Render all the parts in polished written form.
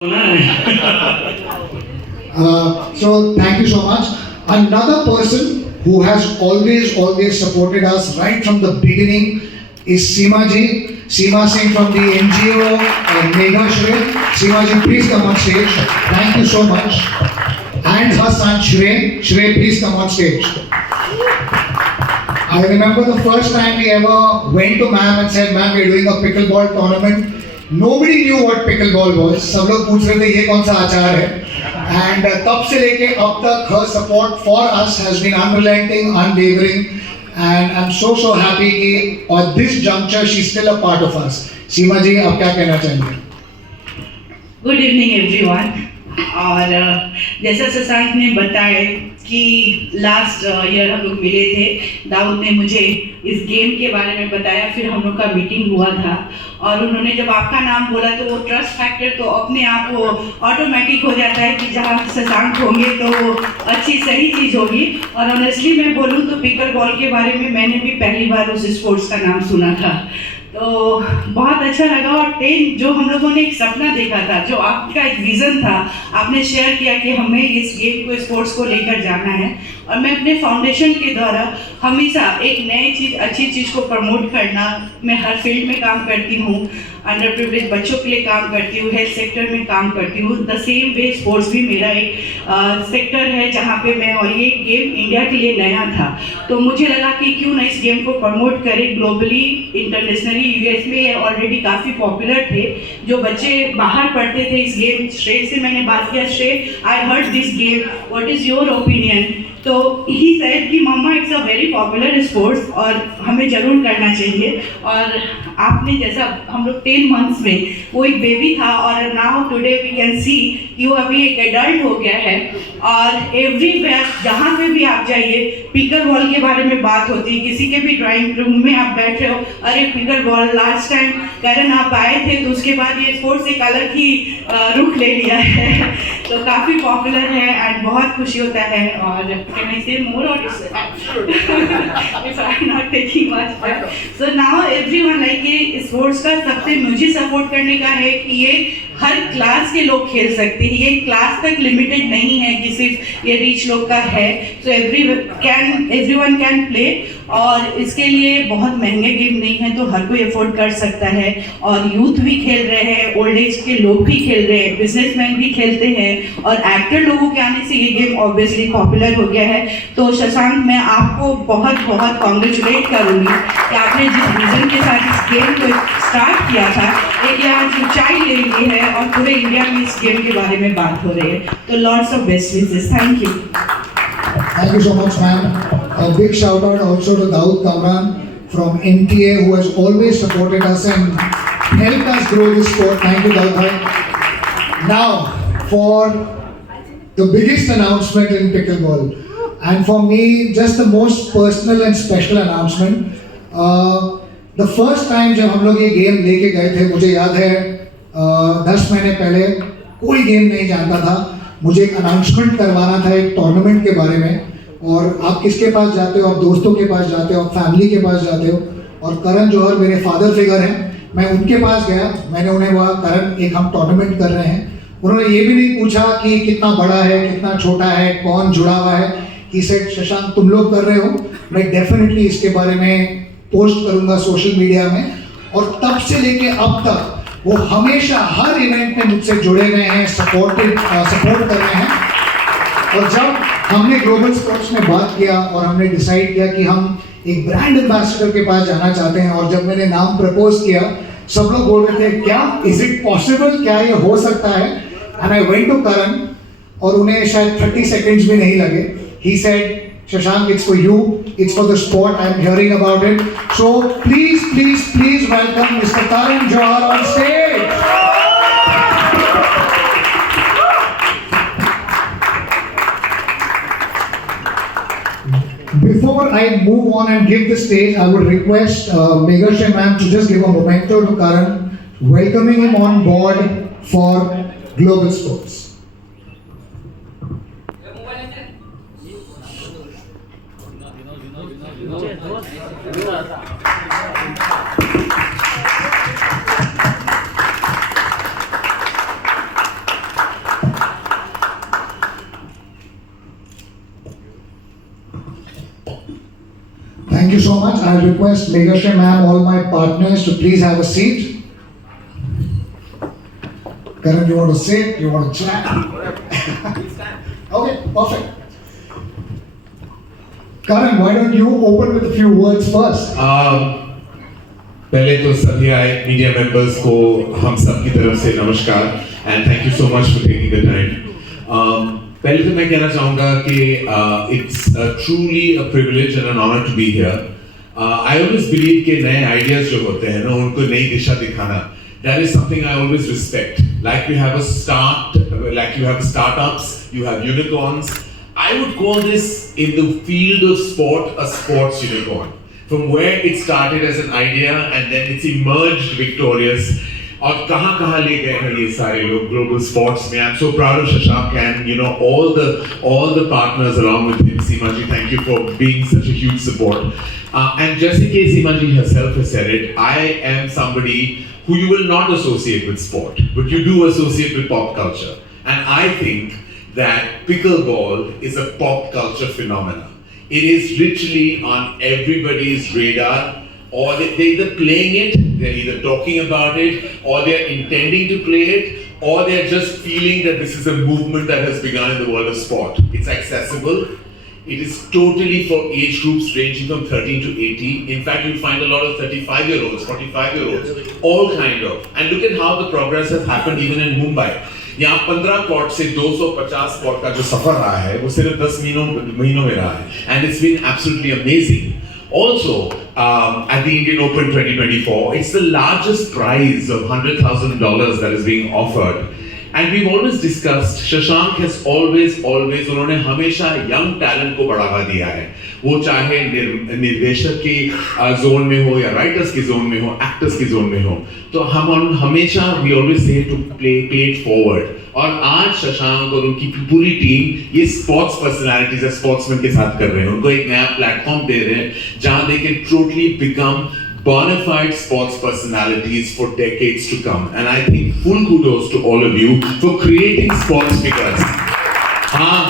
So thank you so much. Another person who has always supported us right from the beginning is Seema ji. Seema Singh from the NGO Mega Shri. Seema ji, please come on stage. Thank you so much. And her son Shreya. Shreya, please come on stage. I remember the first time we ever went to ma'am and said, ma'am, we're doing a pickleball tournament. Nobody knew what pickleball was. सब लोग पूछ रहे थे ये कौन सा आचार है. And तब से लेके अब तक her support for us has been unrelenting, unwavering, and I'm so happy कि at this juncture she's still a part of us. सीमा जी, आप क्या कहना चाहेंगे? Good evening everyone. और जैसा शशांक ने बताया कि लास्ट ईयर हम लोग मिले थे, दाऊद ने मुझे इस गेम के बारे में बताया, फिर हम लोग का मीटिंग हुआ था और उन्होंने जब आपका नाम बोला तो वो ट्रस्ट फैक्टर तो अपने आप वो ऑटोमेटिक हो जाता है कि जहाँ शशांक होंगे तो वो अच्छी सही चीज़ होगी. और ऑनेस्टली मैं बोलूँ तो पिकल बॉल के बारे में मैंने भी पहली बार उस स्पोर्ट्स का नाम सुना था, तो बहुत अच्छा लगा. और 10 जो हम लोगों ने एक सपना देखा था, जो आपका एक विज़न था, आपने शेयर किया कि हमें इस गेम को, स्पोर्ट्स को लेकर जाना है. और मैं अपने फाउंडेशन के द्वारा हमेशा एक नई चीज़, अच्छी चीज़ को प्रमोट करना, मैं हर फील्ड में काम करती हूँ, अंडर प्रिविलेज बच्चों के लिए काम करती हूँ, हेल्थ सेक्टर में काम करती हूँ. द सेम वे स्पोर्ट्स भी मेरा एक सेक्टर है जहाँ पे मैं, और ये गेम इंडिया के लिए नया था, तो मुझे लगा कि क्यों ना इस गेम को प्रमोट करें ग्लोबली, इंटरनेशनली. यूएस में ऑलरेडी काफ़ी पॉपुलर थे, जो बच्चे बाहर पढ़ते थे इस गेम. श्रेय से मैंने बात किया, Shrey, I heard this game, what is your opinion? तो ही सेड कि मम्मा it's a very popular sports और हमें ज़रूर करना चाहिए. और आपने जैसा, हम लोग 10 मंथ्स में, वो एक बेबी था और now today we can see कि वो अभी एक एडल्ट हो गया है. और एवरीवेयर जहाँ पे भी आप जाइए, पिकल बॉल के बारे में बात होती है. किसी के भी ड्राइंग रूम में आप बैठे हो, अरे पिकल बॉल, लास्ट टाइम करन आप आए थे तो उसके बाद ये स्पोर्ट्स एक अलग ही रुख ले लिया है. तो काफ़ी पॉपुलर है एंड बहुत खुशी होता है. और कैन आई से मोर और if I am not taking much time. So now everyone like ये स्पोर्ट्स का सबसे मुझे सपोर्ट करने का है कि ये हर क्लास के लोग खेल सकते हैं. ये क्लास तक लिमिटेड नहीं है कि सिर्फ ये रिच लोग का है. So everyone can play. और इसके लिए बहुत महंगे गेम नहीं है, तो हर कोई अफोर्ड कर सकता है. और यूथ भी खेल रहे हैं, ओल्ड एज के लोग भी खेल रहे हैं, बिजनेसमैन भी खेलते हैं, और एक्टर लोगों के आने से ये गेम ऑब्वियसली पॉपुलर हो गया है. तो शशांक, मैं आपको बहुत कॉन्ग्रेचुलेट करूँगी कि आपने जिस विजन के साथ इस गेम को स्टार्ट किया था, एक आज ऊंचाई ले ली है और पूरे इंडिया में इस गेम के बारे में बात हो रही है. तो lots of best wishes. Thank you. Thank you so much, ma'am. A big shout out also to Daud Kamran from NTA, who has always supported us and helped us grow this sport. Thank you, Daud bhai. Now, for the biggest announcement in pickleball, and for me, just the most personal and special announcement. The first time जब हम लोग ये game लेके गए थे, मुझे याद है 10 महीने पहले कोई गेम नहीं जानता था. मुझे एक अनाउंसमेंट करवाना था एक टूर्नामेंट के बारे में. और आप किसके पास जाते हो? आप दोस्तों के पास जाते हो, आप फैमिली के पास जाते हो. और करण जौहर मेरे फादर फिगर हैं, मैं उनके पास गया. मैंने उन्हें बोला, करण, एक हम टूर्नामेंट कर रहे हैं. उन्होंने ये भी नहीं पूछा कि कितना बड़ा है, कितना छोटा है, कौन जुड़ा हुआ है. कि सेड, शशांक, तुम लोग कर रहे हो, मैं डेफिनेटली इसके बारे में पोस्ट करूँगा सोशल मीडिया में. और तब से लेके अब तक वो हमेशा हर इवेंट में मुझसे जुड़े हुए हैं, सपोर्ट कर रहे हैं. और जब हमने ग्लोबल स्पोर्ट्स में बात किया और हमने डिसाइड किया कि हम एक ब्रांड एम्बेसडर के पास जाना चाहते हैं, और जब मैंने नाम प्रपोज किया, सब लोग बोल रहे थे, क्या इज इट पॉसिबल, क्या ये हो सकता है? एंड आई वेंट टू करण, और उन्हें शायद 30 seconds भी नहीं लगे. He said, Shashank, it's for you, it's for the sport, I'm hearing about it. So please welcome Mr. Karan Johar on stage. Before I move on and give the stage, I would request Mega Shri ma'am to just give a memento to Karan, welcoming him on board for Global Sports. you so much. I'll request Megashri ma'am, all my partners to please have a seat. Karan, you want to sit? You want to chat? Okay, perfect. Karan, why don't you open with a few words first? पहले तो सभी आए media members को हम सब की तरफ से नमस्कार and thank you so much for taking the time पहले तो मैं कहना चाहूँगा कि it's truly a privilege and an honour to be here I always believe कि नए आइडियाज जो होते हैं ना उनको नई दिशा दिखाना that is something I always respect. Like you have startups, you have unicorns. I would call this in the field of sport a sports unicorn. From where it started as an idea and then it's emerged victorious. और कहाँ ले गए हैं ये सारे लोग global sports में. I'm so proud of Shashank and you know all the partners along with him. Seema ji, thank you for being such a huge support. And just in case Seema ji herself has said it, I am somebody who you will not associate with sport, but you do associate with pop culture. And I think that pickleball is a pop culture phenomenon. It is literally on everybody's radar, or they're either playing it, they're either talking about it, or they're intending to play it, or they're just feeling that this is a movement that has begun in the world of sport. It's accessible. It is totally for age groups ranging from 13 to 80. In fact, you'll find a lot of 35-year-olds, 45-year-olds, all kind of. And look at how the progress has happened even in Mumbai. यहाँ 15 court से 250 court का जो सफर रहा है वो सिर्फ 10 महीनों में रहा है and it's been absolutely amazing. Also, at the Indian Open 2024, it's the largest prize of $100,000 that is being offered. And we've always discussed, Shashank has always, उन्होंने हमेशा young talent को बढ़ावा दिया है. वो चाहे निर्देशक के जोन में हो या राइटर्स के जोन में हो, एक्टर्स के जोन में हो, तो हम हमेशा we always say to play it forward. और आज शशांक और उनकी पूरी टीम ये स्पोर्ट्स पर्सनालिटीज या स्पोर्ट्समैन के साथ कर रहे हैं. उनको एक नया प्लेटफॉर्म दे रहे हैं जहां they can totally become bona fide sports personalities for decades to come. And I think full kudos to all of you for creating sports figures. हाँ,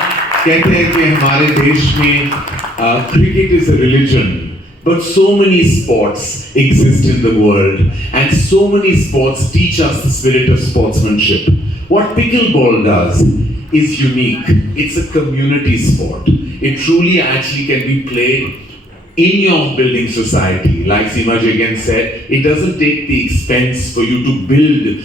कहते हैं कि हमारे देश में cricket is a religion, but so many sports exist in the world, and so many sports teach us the spirit of sportsmanship. What pickleball does is unique. It's a community sport. It truly actually can be played in your building society. Like Seema ji again said, it doesn't take the expense for you to build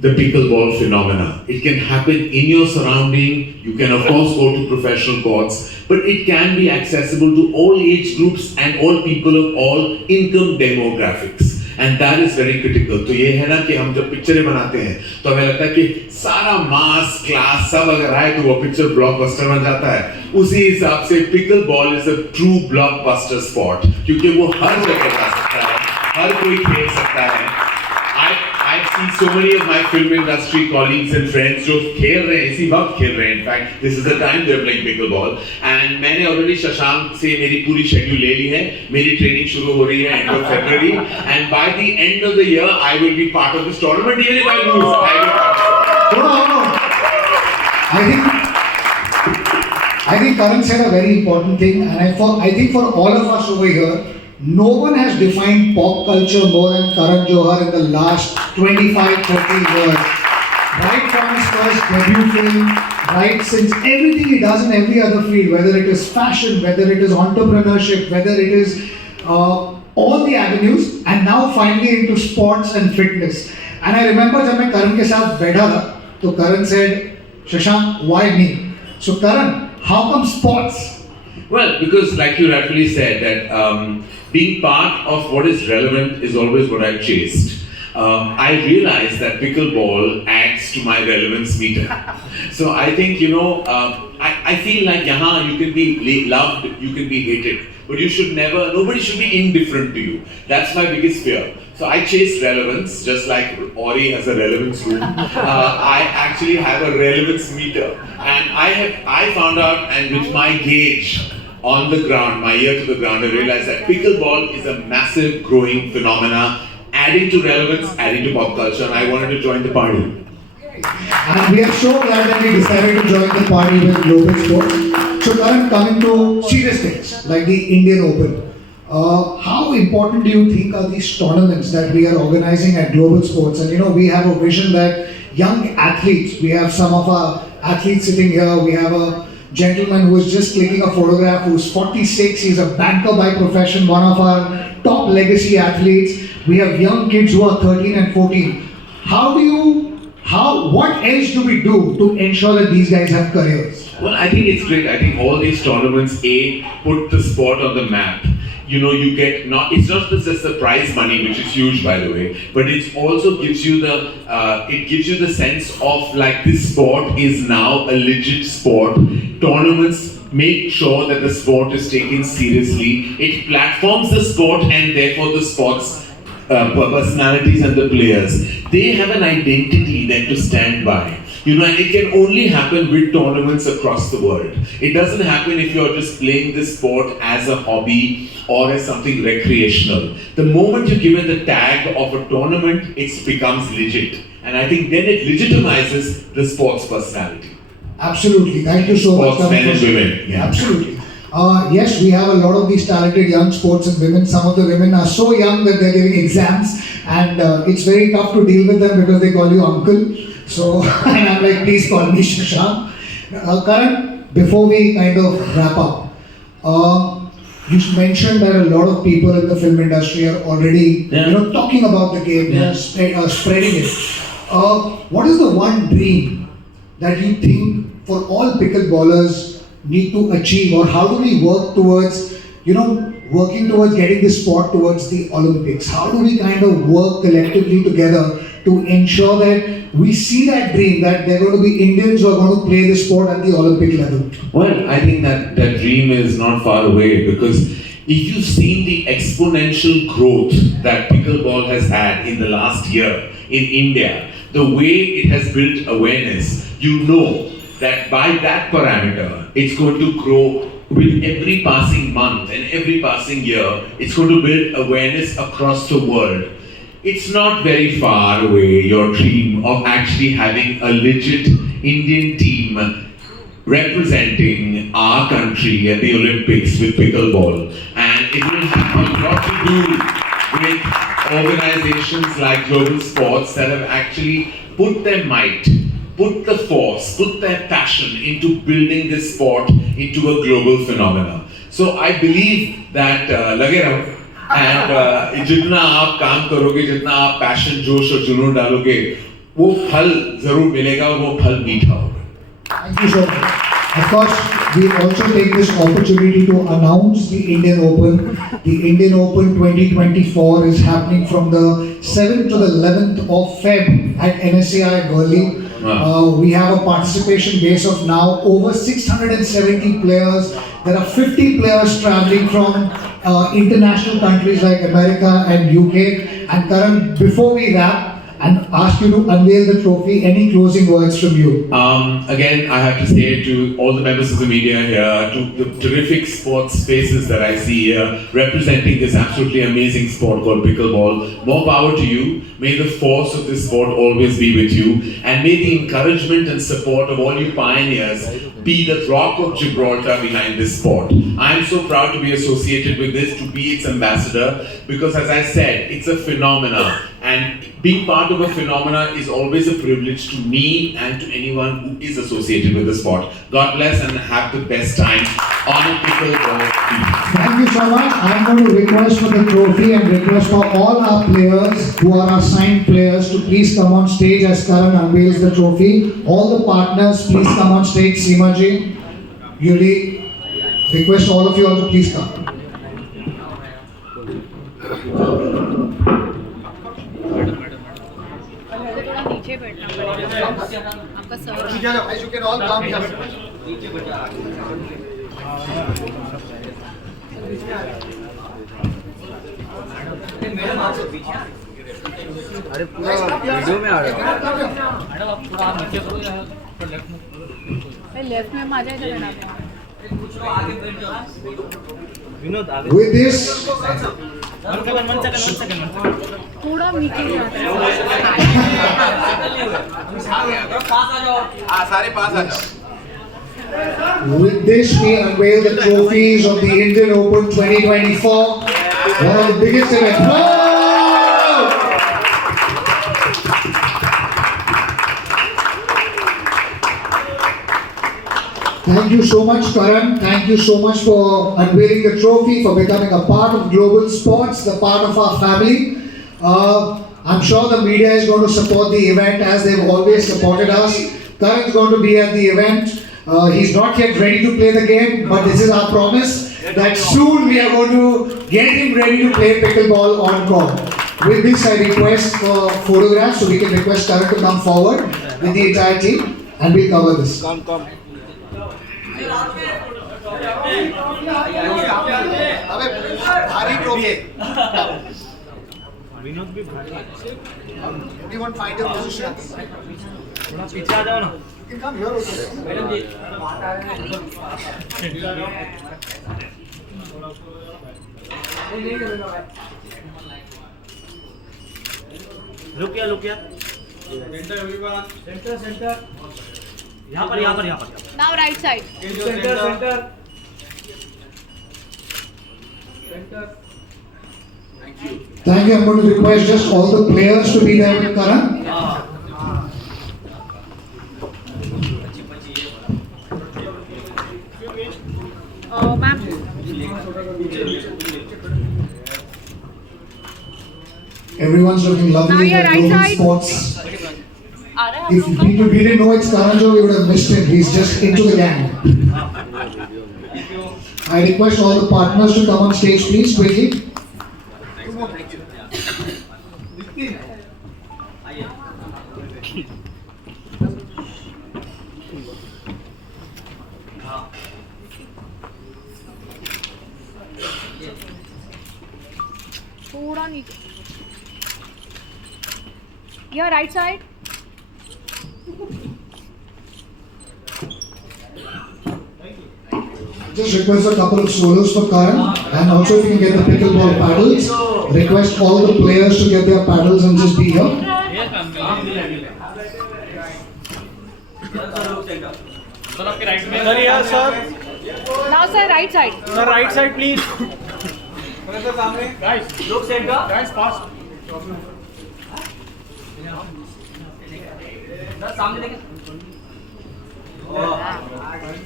the pickleball phenomena. It can happen in your surrounding. You can of course go to professional courts, but it can be accessible to all age groups and all people of all income demographics. And that is very critical. तो ये है ना कि हम जब पिक्चरें बनाते हैं तो हमें लगता है कि सारा मास क्लास सब अगर आए तो वो पिक्चर ब्लॉकबस्टर बन जाता है. उसी हिसाब से pickle ball is a true blockbuster spot क्योंकि वो हर जगह जा सकता है, हर कोई खेल सकता है. I've seen so many of my film industry colleagues and friends जो खेल रहे हैं इसी वक्त खेल रहे हैं. In fact, this is the time they're playing pickleball. And मैंने already शशांक से मेरी पूरी schedule ले ली है. मेरी training शुरू हो रही है end of February. And by the end of the year, I will be part of this tournament. Even if I lose, I will participate. No. I think Karan said a very important thing, and I think for all of us over here, no one has defined pop culture more than Karan Johar in the last 25-30 years. Right from his first debut film, right since everything he does in every other field, whether it is fashion, whether it is entrepreneurship, whether it is all the avenues, and now finally into sports and fitness. And I remember जब मैं Karan के साथ बैठा था, तो Karan said, Shashank, why me? So Karan, how come sports? Well, because like you rightfully said that being part of what is relevant is always what I've chased. I realized that pickleball adds to my relevance meter. So I think, I feel like yahan you can be loved, you can be hated, but nobody should be indifferent to you. That's my biggest fear. So I chase relevance, just like Ori has a relevance room. I actually have a relevance meter. And I found out, and with my gauge on the ground, my ear to the ground, I realized that pickleball is a massive growing phenomena, adding to relevance, adding to pop culture, and I wanted to join the party. And we are so glad that we decided to join the party with global sports. So Karan, coming to serious things like the Indian Open. How important do you think are these tournaments that we are organizing at Global Sports? And we have a vision that young athletes, we have some of our athletes sitting here, we have a gentleman who is just clicking a photograph who's 46, he's a banker by profession, one of our top legacy athletes. We have young kids who are 13 and 14. What else do we do to ensure that these guys have careers? Well, I think it's great. I think all these tournaments, put the sport on the map. You get it's not just the prize money, which is huge, by the way, but it also gives you the sense of like this sport is now a legit sport. Tournaments make sure that the sport is taken seriously. It platforms the sport and therefore the sport's personalities and the players. They have an identity then to stand by. And it can only happen with tournaments across the world. It doesn't happen if you're just playing this sport as a hobby or as something recreational. The moment you give it the tag of a tournament, it becomes legit. And I think then it legitimizes the sport's personality. Absolutely. Thank you so much. Sportsmen and women. Yeah. Absolutely. Yes, we have a lot of these talented young sports and women. Some of the women are so young that they're giving exams, and it's very tough to deal with them because they call you uncle. So, and I'm like, please call me Shashank. Karan, before we kind of wrap up, you mentioned that a lot of people in the film industry are already, talking about the game, spreading it. What is the one dream that you think for all pickleballers need to achieve, or how do we work towards, working towards getting this sport towards the Olympics? How do we kind of work collectively together to ensure that we see that dream, that there are going to be Indians who are going to play this sport at the Olympic level? Well, I think that dream is not far away, because if you've seen the exponential growth that pickleball has had in the last year in India, the way it has built awareness, that by that parameter, it's going to grow with every passing month and every passing year. It's going to build awareness across the world. It's not very far away, your dream of actually having a legit Indian team representing our country at the Olympics with pickleball. And it will have a lot to do with organizations like Global Sports that have actually put their might, put the force, put their passion into building this sport into a global phenomenon. So I believe that लगे रहो, and जितना आप काम करोगे, जितना आप passion, जोश और जुनून डालोगे, वो फल जरूर मिलेगा और वो फल मीठा होगा. Thank you so much. Of course, we also take this opportunity to announce the Indian Open. The Indian Open 2024 is happening from the 7th to the 11th of Feb at NSCI Worli. We have a participation base of now over 670 players. There are 50 players traveling from international countries like America and UK. And Karan, before we wrap and ask you to unveil the trophy, any closing words from you? Again, I have to say to all the members of the media here, to the terrific sports faces that I see here, representing this absolutely amazing sport called pickleball, more power to you. May the force of this sport always be with you, and may the encouragement and support of all you pioneers be the rock of Gibraltar behind this sport. I am so proud to be associated with this, to be its ambassador, because as I said, it's a phenomenon, and being part of a phenomena is always a privilege to me and to anyone who is associated with the sport. God bless and have the best time on a pickleball field. Thank you so much. I'm going to request for the trophy and request for all our players who are our signed players to please come on stage as Karan unveils the trophy. All the partners, please come on stage. Seema ji, Yuri, request all of you all to please come. नीचे बैठना पड़ेगा आपका sir As you can all come here. अरे पूरा video में आ रहा है madam आप थोड़ा आप नीचे करो या लेफ्ट में लेफ्ट में आ जाए ना विनोद आगे With this, वन सेकंड थोड़ा नीचे सारे पास आ जाओ. with this we unveil the trophies of the Indian Open 2024. One of the biggest events. Whoa! Thank you so much, Karan. Thank you so much for unveiling the trophy, for becoming a part of global sports, the part of our family. I'm sure the media is going to support the event as they've always supported us. Karan's going to be at the event. He's not yet ready to play the game, but this is our promise that soon we are going to get him ready to play pickleball on court. With this, I request for photographs, so we can request Karan to come forward with the entire team and we'll cover this. Come. Everyone find your positions. पीछे आ जाओ ना. You can come here also. Madam ji. रुक गया. Centre. यहाँ पर. Now right side. Centre. Thank you. I'm going to request just all the players to be there with Karan. Ma'am. Everyone's looking lovely. Now your with right global side. sports. आ रहा है If we didn't know it's Karan, we would have missed him. He's just into the gang. I request all the partners to come on stage, please, quickly. थोड़ा नीचे. Your right side. Just request a couple of solos for Karan, and also if you can get the pickleball paddles. Request all the players to get their paddles and just be here. Sir यहाँ sir. Now sir right side. Sir right side please. Guys लोग centre. Guys fast. Sir सामने देखें.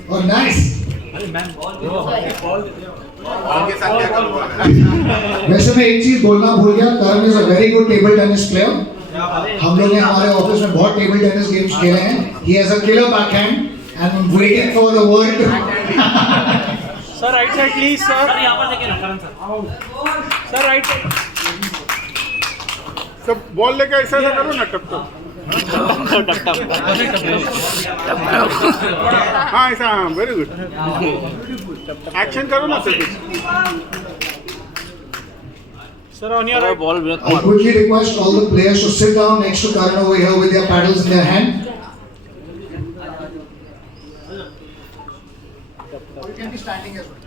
Oh, nice. अरे ma'am वैसे मैं एक चीज बोलना भूल गया. Karan is a very good table tennis player. हम लोग ने हमारे ऑफिस में बहुत टेबल टेनिस गेम्स खेले हैं. He has a killer backhand and I'm waiting for the word. Sir right side please sir. Sir यहाँ पर देखें ना करण सर. Sir right side. सब बॉल लेके ऐसा ऐसा करो ना टप. हाँ ऐसा. हाँ वेरी गुड. एक्शन करो ना sir. Sir on your right. Ball Vinod I quickly request all the players to sit down next to Karan over here with their paddles in their hand. You can be standing as well.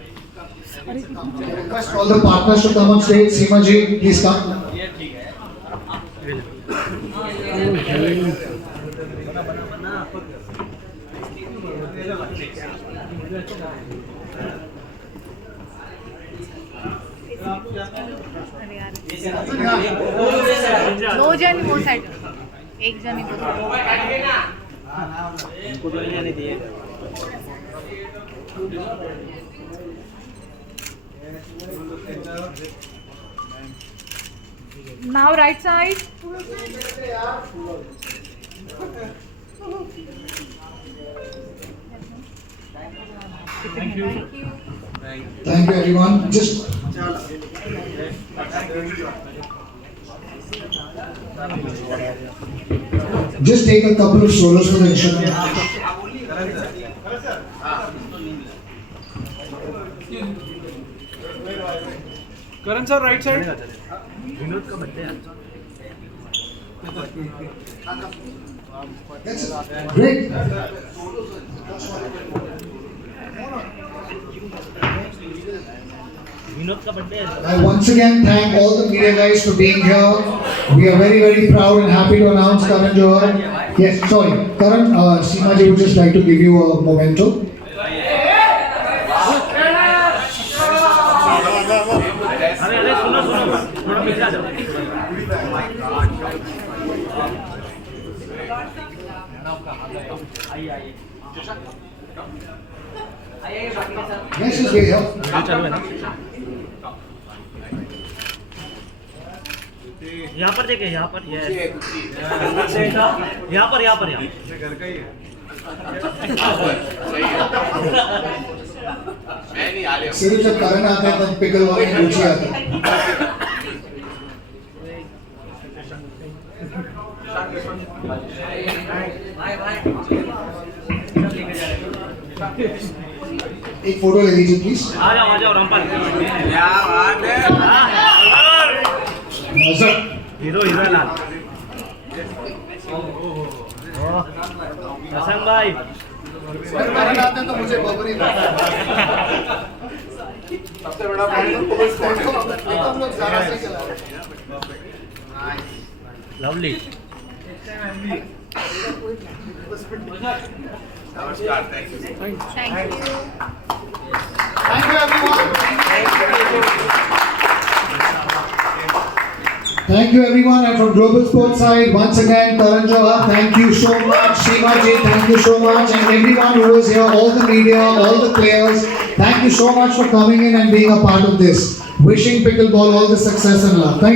I request all the partners to come on stage. Seema ji, please come. दो जन वो side. एक जन इधर. इनको तो नहीं जाने दिए. Now right side. Thank you. Thank you everyone. Just take a couple of solos for the instrument. Karan sir right side. Vinod का बर्थडे है. That's great. विनोद का बर्थडे है. I once again thank all the media guys for being here. We are very, very proud and happy to announce Karan Johar. Yes, sorry. Karan, Seema ji would just like to give you a memento. अरे सुनो आ जाओ Yes, yes, we here. चालू है ना यहाँ पर देखे यहाँ पर ये यहाँ पर सिर्फ जब करण आता है तब पिकल बॉल में रुचि आता है। एक फोटो ले लीजिए प्लीज। आ जाओ रामपाल नजर हीरो लाल हसन भाई करण आते हैं तो मुझे बबरी सबसे बड़ा हम लोग ज्यादा सही चला lovely Namaskar, thank you. Thank you everyone. Thank you everyone, and from Global Sports side, once again, Karan Johar, thank you so much. Seema ji, thank you so much, and everyone who was here, all the media, all the players, thank you so much for coming in and being a part of this. Wishing pickleball all the success and love. Thank you.